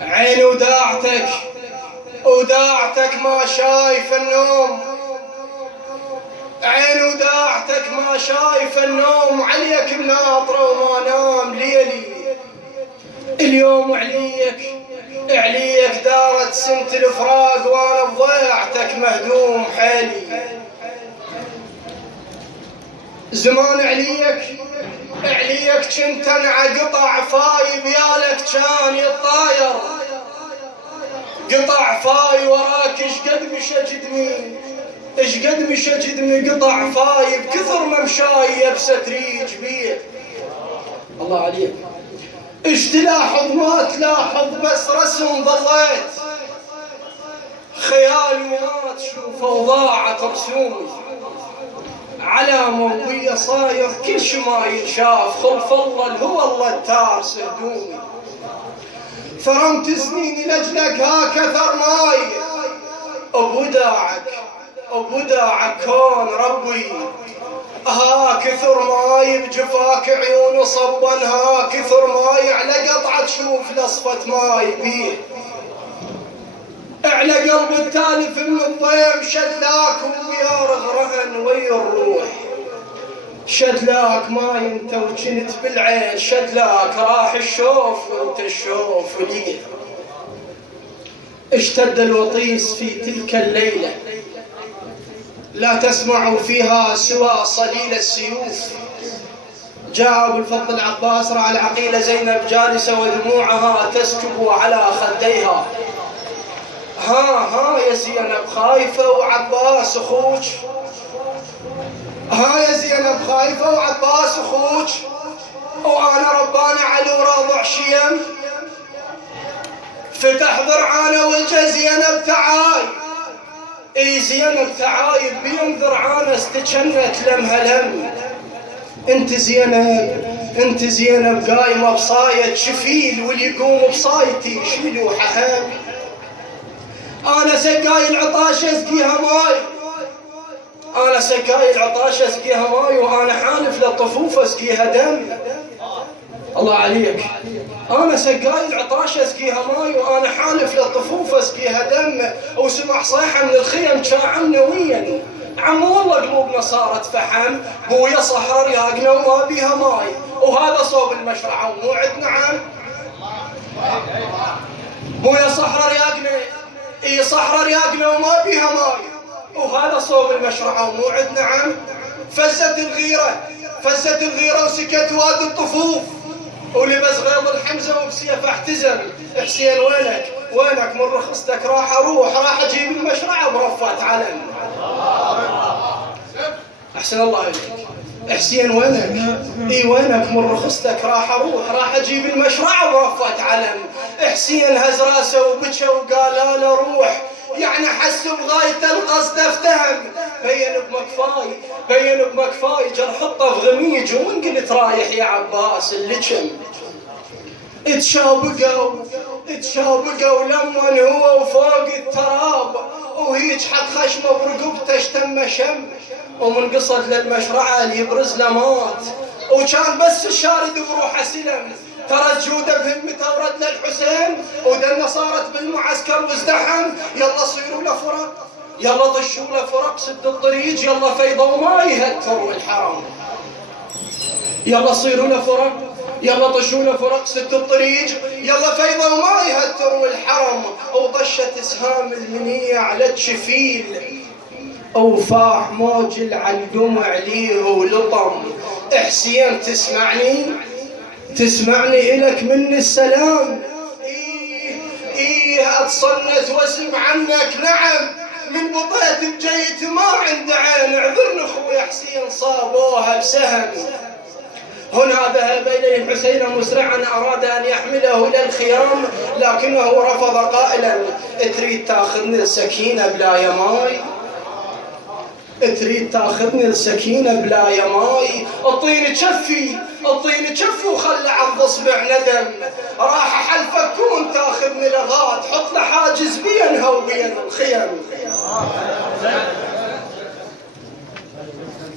عين وداعتك ما شايف النوم، عين وداعتك ما شايف النوم، عليك مناطرة وما نام ليلي اليوم، عليك دارت سنة الفراق وانا بضيعتك مهدوم حالي. زمان عليك كنت انع قطع فاي بيالك كان يطاير، قطع فاي وراك اشقد مشجدني قطع فاي بكثر ممشاي يبسة ريج بيه. الله عليك ايش تلاحظ ما تلاحظ بس رسم ظليت خيالي وما تشوفه وضاعت رسومي على موضوع صاير كل شي ما ينشاف خلف الله هو الله التار سهدوني. فرمت سنيني لجلك ها كثر ماي ابوداعك كون ربي، ها كثر ماي بجفاك عيون صبن، ها كثر ماي على قطعة تشوف لصفة ماي بيه، على قلب التالف من الضيم شدلاك ويا رغرهن ويا الروح، شدلاك ماي انت وجنت بالعين، شدلاك راح الشوف وانت الشوف ليه. اشتد الوطيس في تلك الليلة لا تسمع فيها سوى صليل السيوف. جاء أبو الفضل العباس رأى العقيلة زينب جالسة ودموعها تسكب على خديها. ها يا زينب خايفة وعباس أخوك، ها يا زينب خايفة وعباس أخوك، وأنا ربانا على وراضع شيم، فتح ضرعانة وجه زينب تعاي، اي زينب تعاي بين ضرعانة استجنت لمها لم. انت زينب قايمة بصاية شفيل واللي يقوم بصايتي يشيلوا حهم. انا سقاي العطاشة اسقيها ماي، وانا حالف للطفوف اسقيها دم. الله عليك انا سقاي العطاشة اسقيها ماي وانا حالف للطفوف اسقيها دم. وسمع صيحة من الخيم شاعمنا ويا عم والله قلوبنا صارت فحم، بويا صحرا رياقنا وما بيها ماي، وهذا صوب المشرعة ومو عندنا عم. بويا صحرا رياقنا، اي صحرا رياقنا وما بيها ماي، وهذا صوب المشرعة ومو عندنا عم. فزت الغيرة وسكت واد الطفوف، ولبس غيظ الحمزة وبسيف احتزم. حسين وينك من رخصتك راح اجيب المشرعة برفات علم. احسن الله عليك حسين وينك من رخصتك راح اجيب المشرعة برفات علم. حسين هز راسه وبكى وقال لا روح، يعني حس بغاية القصد افتهم. بين بمكفاي جل حطه في غميج ومن قلت رايح يا عباس اللجم. اتشابقوا لمن هو وفوق التراب، وهيج حد خشمه برقبته اشتم شم، ومن قصد للمشرعة اللي يبرز لمات، وكان بس الشارد بروحه سلم. ترى الجودة بهمته ورد للحسين، ودنا صارت بالمعسكر وازدحم. يلا صيروا له فرق، يلا طشوا له فرق سد الطريق، يلا فيضوا ما يهتروا الحرم. يلا صيروا له فرق، يلا طشوا له فرق سد الطريق، يلا فيضوا ما يهتروا الحرم. وطشت اسهام المنية على الشفيل، وفاح موج العلقم عليه ولطم. حسين تسمعني إلك من السلام. اتصنت واسم عنك نعم، من بطيت بجيت ما عند عين. اعذرني اخوي حسين صابوها بسهم. هنا ذهب إليه حسين مسرعا، أراد أن يحمله للخيام لكنه رفض قائلا تريد تاخذني السكينة بلا يماي، تريد تاخذني السكينة بلا يماي. الطين تشفي وخلى عرض اصبع ندم. راح حلفك كون تاخذني لغات، حط له حاجز بينها وبين الخيم.